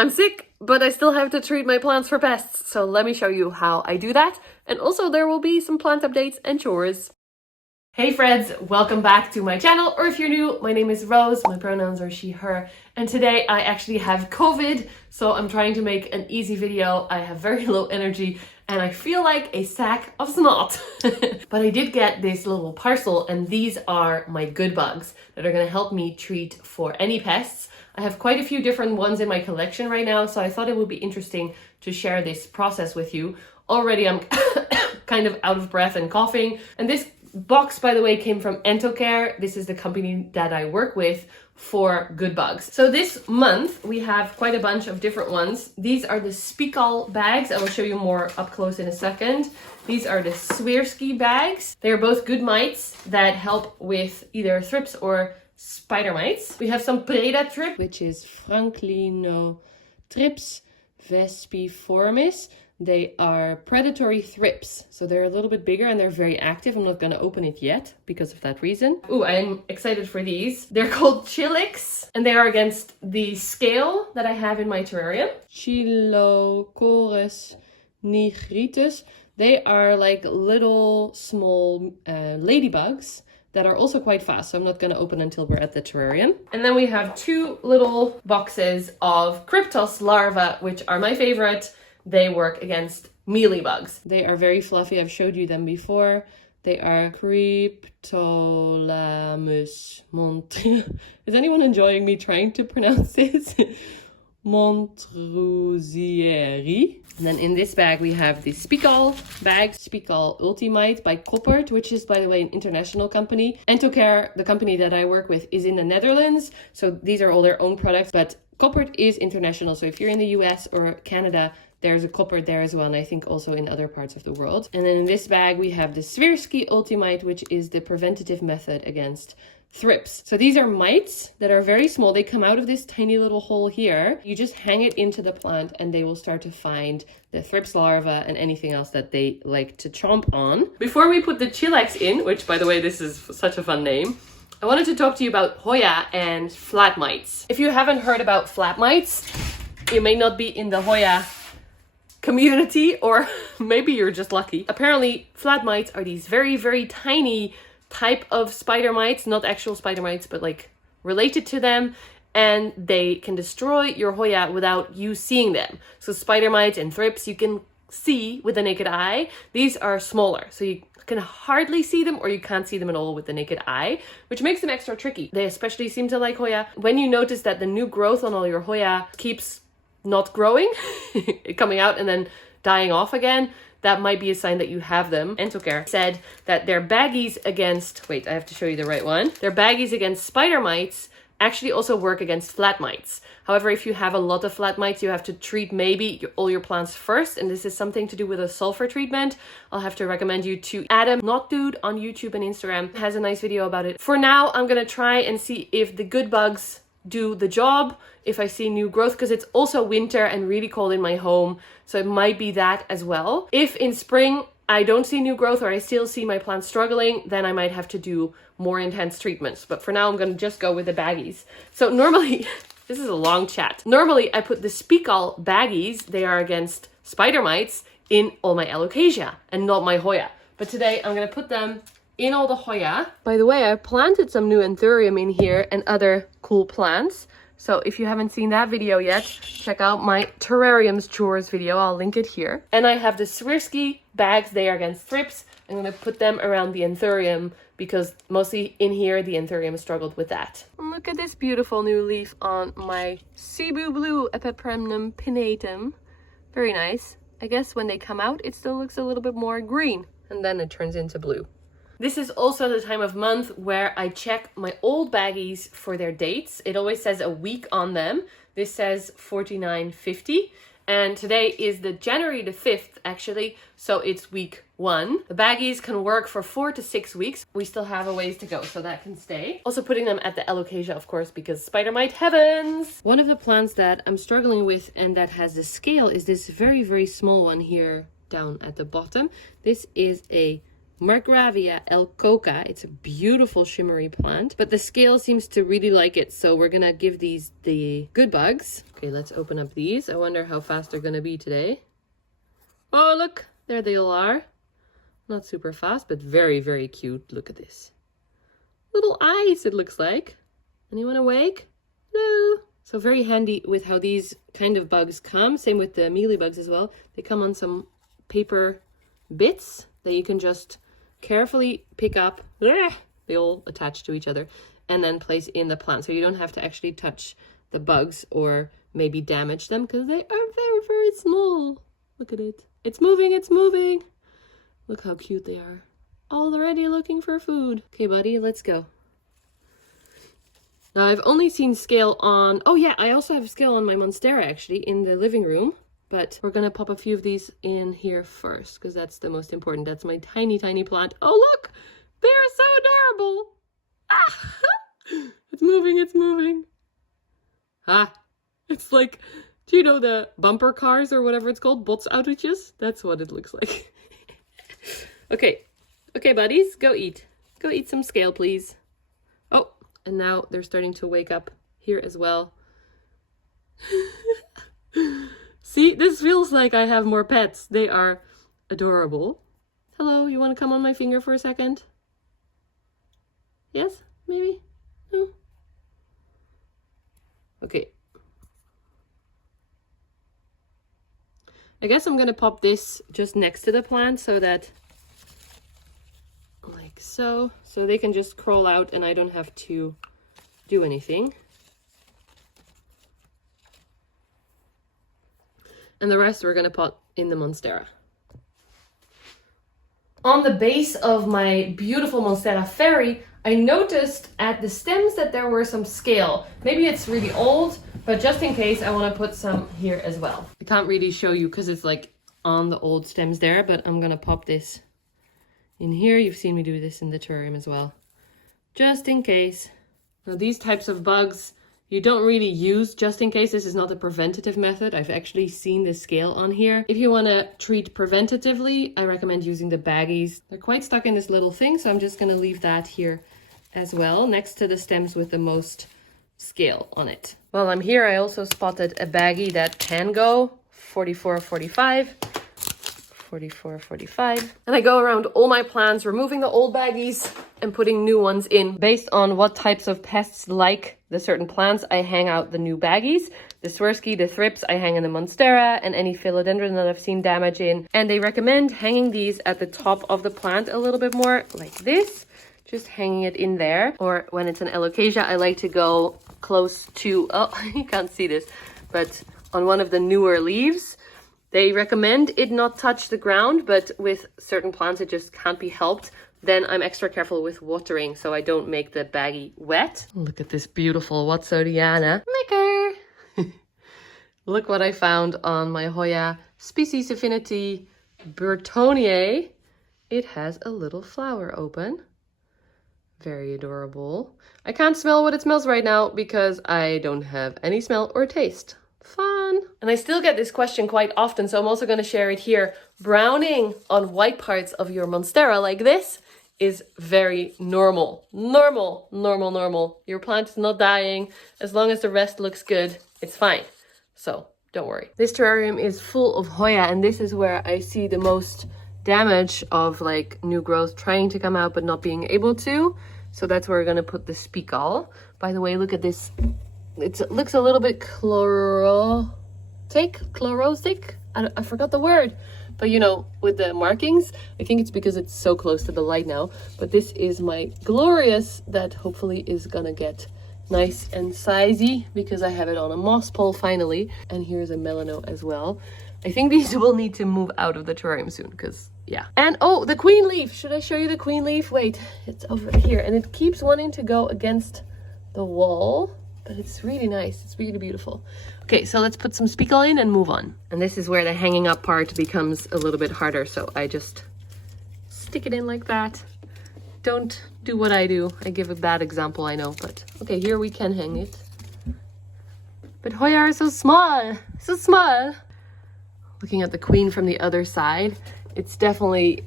I'm sick, but I still have to treat my plants for pests, so let me show you how I do that. And also there will be some plant updates and chores. Hey friends, welcome back to my channel, or if you're new, my name is Roos, my pronouns are she, her, and today I actually have COVID, so I'm trying to make an easy video. I have very low energy and I feel like a sack of snot. But I did get this little parcel, and these are my good bugs that are going to help me treat for any pests. I have quite a few different ones in my collection right now, so I thought it would be interesting to share this process with you. Already I'm kind of out of breath and coughing, and this box, by the way, came from Entocare. This is the company that I work with for good bugs. So this month we have quite a bunch of different ones. These are the Spikal bags. I will show you more up close in a second. These are the Swirsky bags. They are both good mites that help with either thrips or spider mites. We have some Predatrip, which is Franklinothrips vespiformis. They are predatory thrips, so they're a little bit bigger and they're very active. I'm not going to open it yet because of that reason. Ooh, I'm excited for these. They're called Chilix, and they are against the scale that I have in my terrarium. Chores nigritus. They are like little small ladybugs that are also quite fast, so I'm not going to open until we're at the terrarium. And then we have two little boxes of Cryptos larvae, which are my favorite. They work against mealybugs. They are very fluffy. I've showed you them before. They are Cryptolamus Is anyone enjoying me trying to pronounce this? Montrusieri. And then in this bag we have the Spikal bag, Spikal Ultimate by Koppert, which is, by the way, an international company. Entocare, the company that I work with, is in the Netherlands, so these are all their own products, but Koppert is international, so if you're in the US or Canada, there's a Koppert there as well, and I think also in other parts of the world. And then in this bag we have the Swirsky Ultimate, which is the preventative method against thrips. So these are mites that are very small. They come out of this tiny little hole here. You just hang it into the plant and they will start to find the thrips larvae and anything else that they like to chomp on. Before we put the Chilex in, which, by the way, this is such a fun name, I wanted to talk to you about Hoya and flat mites. If you haven't heard about flat mites, you may not be in the Hoya community, or maybe you're just lucky. Apparently, flat mites are these very, very tiny type of spider mites, not actual spider mites, but like related to them, and they can destroy your Hoya without you seeing them. So spider mites and thrips you can see with the naked eye. These are smaller, so you can hardly see them, or you can't see them at all with the naked eye, which makes them extra tricky. They especially seem to like Hoya. When you notice that the new growth on all your Hoya keeps not growing, coming out and then dying off again, that might be a sign that you have them. Entocare said that their baggies against, wait, I have to show you the right one. Their baggies against spider mites actually also work against flat mites. However, if you have a lot of flat mites, you have to treat maybe all your plants first, and this is something to do with a sulfur treatment. I'll have to recommend you to Adam Not Dude on YouTube and Instagram. Has a nice video about it. For now, I'm gonna try and see if the good bugs do the job, if I see new growth, because it's also winter and really cold in my home, so it might be that as well. If in spring I don't see new growth, or I still see my plants struggling, then I might have to do more intense treatments. But for now, I'm going to just go with the baggies. So normally, this is a long chat. Normally, I put the Spikal baggies, they are against spider mites, in all my alocasia and not my Hoya. But today, I'm going to put them in all the Hoya. By the way, I planted some new anthurium in here and other cool plants. So if you haven't seen that video yet, check out my terrariums chores video. I'll link it here. And I have the Swirsky bags. They are against thrips. I'm going to put them around the anthurium because mostly in here the anthurium struggled with that. And look at this beautiful new leaf on my Cebu Blue Epipremnum pinnatum. Very nice. I guess when they come out, it still looks a little bit more green, and then it turns into blue. This is also the time of month where I check my old baggies for their dates. It always says a week on them. This says 4950. And today is the January the 5th, actually. So it's week 1. The baggies can work for 4 to 6 weeks. We still have a ways to go, so that can stay. Also putting them at the alocasia, of course, because spider mite heavens. One of the plants that I'm struggling with and that has the scale is this very, very small one here down at the bottom. This is a Margravia elcoca. It's a beautiful shimmery plant, but the scale seems to really like it. So we're gonna give these the good bugs. Okay, let's open up these. I wonder how fast they're gonna be today. Oh, look, there they all are. Not super fast, but very, very cute. Look at this. Little eyes, it looks like. Anyone awake? Hello. So very handy with how these kind of bugs come. Same with the mealy bugs as well. They come on some paper bits that you can just carefully pick up. They all attach to each other and then place in the plant. So you don't have to actually touch the bugs or maybe damage them because they are very, very small. Look at it. It's moving, it's moving. Look how cute they are. Already looking for food. Okay, buddy, let's go. Now I've only seen scale on, oh yeah, I also have scale on my Monstera actually in the living room. But we're gonna pop a few of these in here first because that's the most important. That's my tiny, tiny plant. Oh, look, they're so adorable. Ah, it's moving, it's moving. Ah, it's like, do you know the bumper cars or whatever it's called? Botsautootjes? That's what it looks like. Okay, okay, buddies, go eat. Go eat some scale, please. Oh, and now they're starting to wake up here as well. See, this feels like I have more pets. They are adorable. Hello, you want to come on my finger for a second? Yes? Maybe? No? Okay. I guess I'm going to pop this just next to the plant so that, like so, so they can just crawl out and I don't have to do anything. And the rest we're going to put in the Monstera. On the base of my beautiful Monstera Fairy, I noticed at the stems that there were some scale. Maybe it's really old, but just in case, I want to put some here as well. I can't really show you because it's like on the old stems there, but I'm going to pop this in here. You've seen me do this in the terrarium as well, just in case. Now these types of bugs, you don't really use just in case. This is not a preventative method. I've actually seen the scale on here. If you want to treat preventatively, I recommend using the baggies. They're quite stuck in this little thing, so I'm just going to leave that here as well, next to the stems with the most scale on it. While I'm here, I also spotted a baggie that can go 44, 45. 44, 45. And I go around all my plants, removing the old baggies and putting new ones in. Based on what types of pests like the certain plants, I hang out the new baggies. The Swirsky, the thrips, I hang in the Monstera, and any philodendron that I've seen damage in. And they recommend hanging these at the top of the plant a little bit more, like this. Just hanging it in there. Or when it's an alocasia, I like to go close to, oh, you can't see this, but on one of the newer leaves. They recommend it not touch the ground, but with certain plants it just can't be helped. Then I'm extra careful with watering so I don't make the baggie wet. Look at this beautiful Watsodiana maker. Look what I found on my Hoya Species Affinity Bertonier. It has a little flower open. Very adorable. I can't smell what it smells right now because I don't have any smell or taste. Fun. And I still get this question quite often, so I'm also going to share it here. Browning on white parts of your Monstera like this is very normal. Normal. Your plant is not dying. As long as the rest looks good, it's fine. So don't worry. This terrarium is full of Hoya, and this is where I see the most damage of like new growth trying to come out but not being able to. So that's where we're going to put the Spikal. By the way, look at this. It looks a little bit chlorosic. I forgot the word. But you know, with the markings, I think it's because it's so close to the light now. But this is my glorious that hopefully is gonna get nice and sizey because I have it on a moss pole finally. And here's a Melano as well. I think these will need to move out of the terrarium soon because, yeah. And oh, the queen leaf. Should I show you the queen leaf? Wait, it's over here. And it keeps wanting to go against the wall. But it's really nice. It's really beautiful. Okay, so let's put some Spikal in and move on. And this is where the hanging up part becomes a little bit harder. So I just stick it in like that. Don't do what I do. I give a bad example, I know. But okay, here we can hang it. But Hoya are so small. So small. Looking at the queen from the other side, it's definitely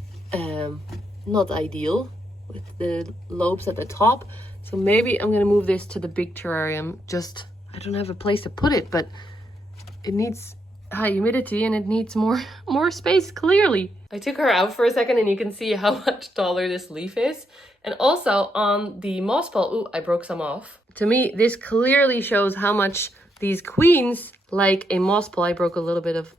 not ideal with the lobes at the top. So maybe I'm gonna move this to the big terrarium. Just, I don't have a place to put it, but it needs high humidity and it needs more space, clearly. I took her out for a second and you can see how much taller this leaf is. And also on the moss pole, ooh, I broke some off. To me, this clearly shows how much these queens like a moss pole. I broke a little bit of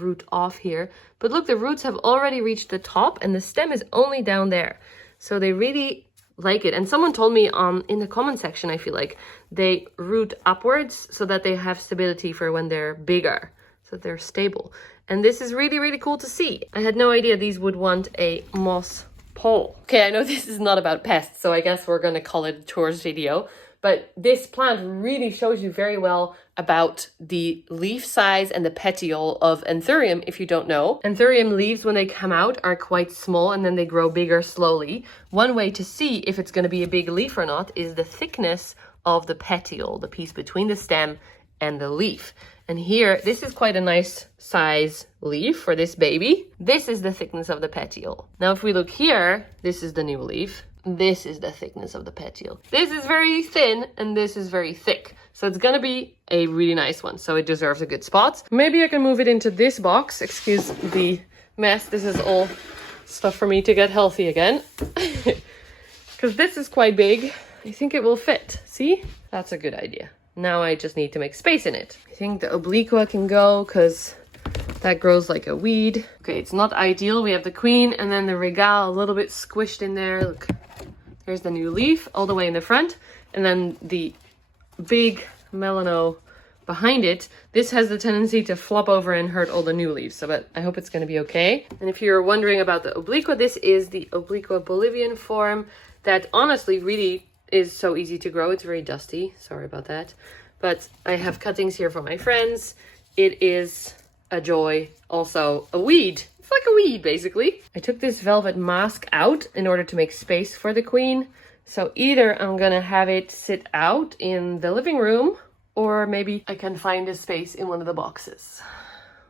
root off here, but look, the roots have already reached the top and the stem is only down there. So they really like it. And someone told me in the comment section, I feel like they root upwards so that they have stability for when they're bigger, so that they're stable. And this is really, really cool to see. I had no idea these would want a moss pole. Okay, I know this is not about pests, so I guess we're gonna call it a chores video. But this plant really shows you very well about the leaf size and the petiole of Anthurium, if you don't know. Anthurium leaves, when they come out, are quite small and then they grow bigger slowly. One way to see if it's going to be a big leaf or not is the thickness of the petiole, the piece between the stem and the leaf. And here, this is quite a nice size leaf for this baby. This is the thickness of the petiole. Now, if we look here, this is the new leaf. This is the thickness of the petiole. This is very thin and this is very thick. So it's gonna be a really nice one. So it deserves a good spot. Maybe I can move it into this box. Excuse the mess. This is all stuff for me to get healthy again. Because this is quite big. I think it will fit. See? That's a good idea. Now I just need to make space in it. I think the obliqua can go because that grows like a weed. Okay, it's not ideal. We have the queen and then the regale a little bit squished in there. Look. There's the new leaf all the way in the front. And then the big melano behind it. This has the tendency to flop over and hurt all the new leaves. So, but I hope it's going to be okay. And if you're wondering about the obliqua, this is the obliqua Bolivian form that honestly really is so easy to grow. It's very dusty. Sorry about that. But I have cuttings here for my friends. It is a joy. Also a weed. It's like a weed, basically. I took this velvet mask out in order to make space for the queen. So either I'm gonna have it sit out in the living room, or maybe I can find a space in one of the boxes.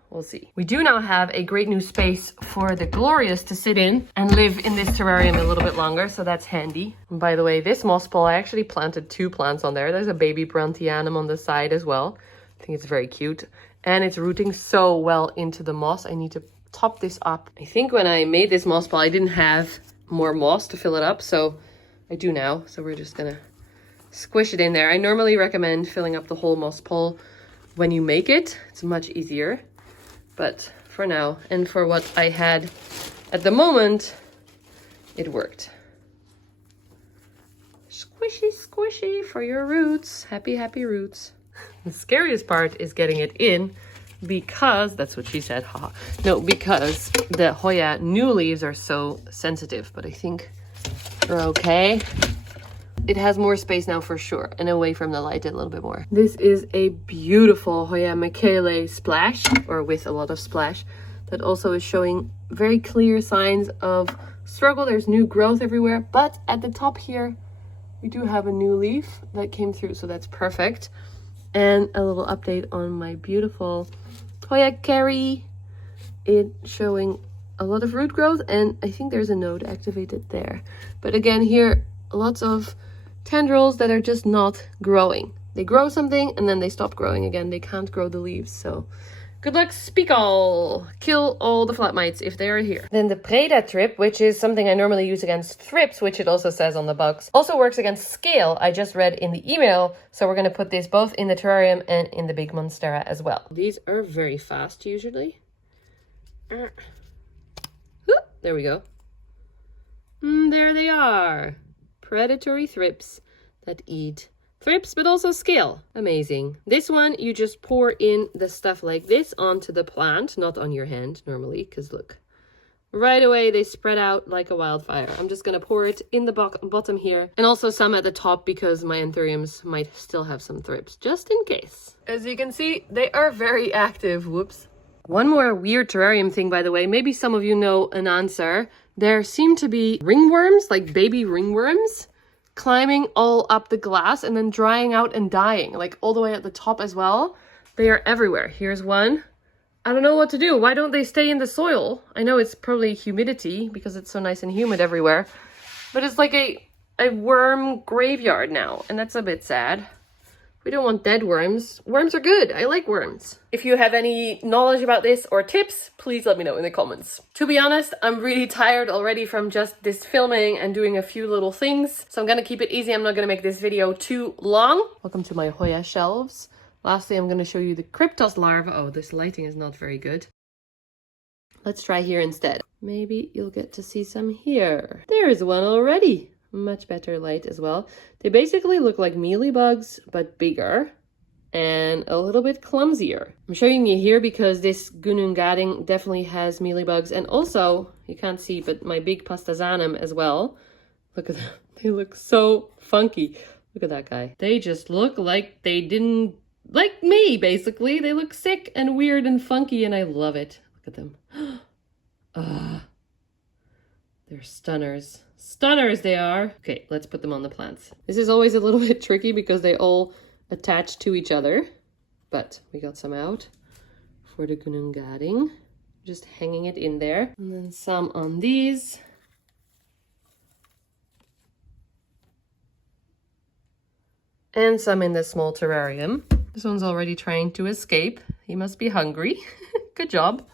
We'll see. We do now have a great new space for the Glorious to sit in and live in this terrarium a little bit longer, so that's handy. And by the way, this moss pole, I actually planted 2 plants on there. There's a baby Brandtianum on the side as well. I think it's very cute. And it's rooting so well into the moss. I need to top this up. I think when I made this moss pole, I didn't have more moss to fill it up, so I do now. So we're just gonna squish it in there. I normally recommend filling up the whole moss pole when you make it. It's much easier. But for now, and for what I had at the moment, it worked. Squishy, squishy for your roots. Happy, happy roots. The scariest part is getting it in, because, that's what she said, haha. No, because the Hoya new leaves are so sensitive, but I think they're okay. It has more space now for sure, and away from the light a little bit more. This is a beautiful Hoya Michele splash, or with a lot of splash, that also is showing very clear signs of struggle. There's new growth everywhere, but at the top here, we do have a new leaf that came through, so that's perfect. And a little update on my beautiful Hoya Carrie. It showing a lot of root growth, and I think there's a node activated there. But again, here, lots of tendrils that are just not growing. They grow something and then they stop growing again. They can't grow the leaves, so good luck, Speakall. Kill all the flat mites if they are here. Then the Preda Trip, which is something I normally use against thrips, which it also says on the box, also works against scale. I just read in the email, so we're going to put this both in the terrarium and in the big monstera as well. These are very fast usually. There we go. There they are. Predatory thrips that eat thrips, but also scale. Amazing. This one, you just pour in the stuff like this onto the plant, not on your hand normally, because look, right away they spread out like a wildfire. I'm just going to pour it in the bottom here, and also some at the top because my anthuriums might still have some thrips, just in case. As you can see, they are very active. Whoops. One more weird terrarium thing, by the way, maybe some of you know an answer. There seem to be ringworms, like baby ringworms, climbing all up the glass and then drying out and dying, like all the way at the top as well. They are everywhere. Here's one I don't know what to do. Why don't they stay in the soil? I know it's probably humidity because it's so nice and humid everywhere. But it's like a worm graveyard now, and that's a bit sad. We don't want dead worms. Worms are good. I like worms. If you have any knowledge about this or tips, please let me know in the comments. To be honest, I'm really tired already from just this filming and doing a few little things. So I'm gonna keep it easy. I'm not gonna make this video too long. Welcome to my Hoya shelves. Lastly, I'm gonna show you the Cryptos larva. Oh, this lighting is not very good. Let's try here instead. Maybe you'll get to see some here. There is one already. Much better light as well. They basically look like mealybugs, but bigger and a little bit clumsier. I'm showing you here because this Gunungading definitely has mealybugs, and also, you can't see, but my big Pastazanum as well. Look at them. They look so funky. Look at that guy. They just look like they didn't like me, basically. They look sick and weird and funky, and I love it. Look at them. They're stunners. Stunners they are. Okay, let's put them on the plants. This is always a little bit tricky because they all attach to each other. But we got some out for the Gunungading. Just hanging it in there. And then some on these. And some in this small terrarium. This one's already trying to escape. He must be hungry. Good job.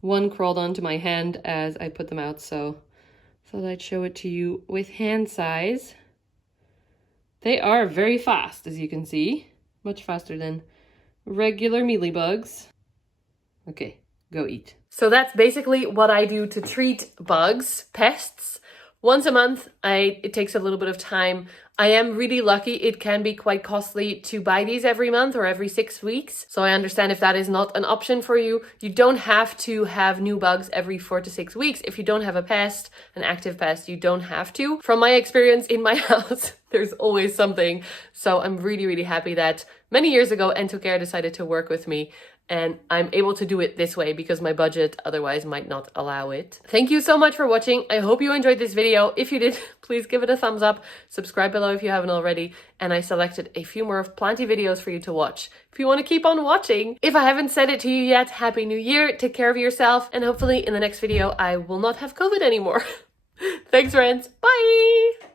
One crawled onto my hand as I put them out, so thought I'd show it to you with hand size. They are very fast, as you can see. Much faster than regular mealybugs. Okay, go eat. So that's basically what I do to treat bugs, pests. Once a month, it takes a little bit of time. I am really lucky. It can be quite costly to buy these every month or every 6 weeks. So I understand if that is not an option for you. You don't have to have new bugs every 4 to 6 weeks. If you don't have a pest, an active pest, you don't have to. From my experience in my house, there's always something. So I'm really, really happy that many years ago, Entocare decided to work with me. And I'm able to do it this way because my budget otherwise might not allow it. Thank you so much for watching. I hope you enjoyed this video. If you did, please give it a thumbs up. Subscribe below if you haven't already. And I selected a few more of Planty videos for you to watch if you want to keep on watching. If I haven't said it to you yet, Happy New Year. Take care of yourself. And hopefully in the next video, I will not have COVID anymore. Thanks, friends. Bye.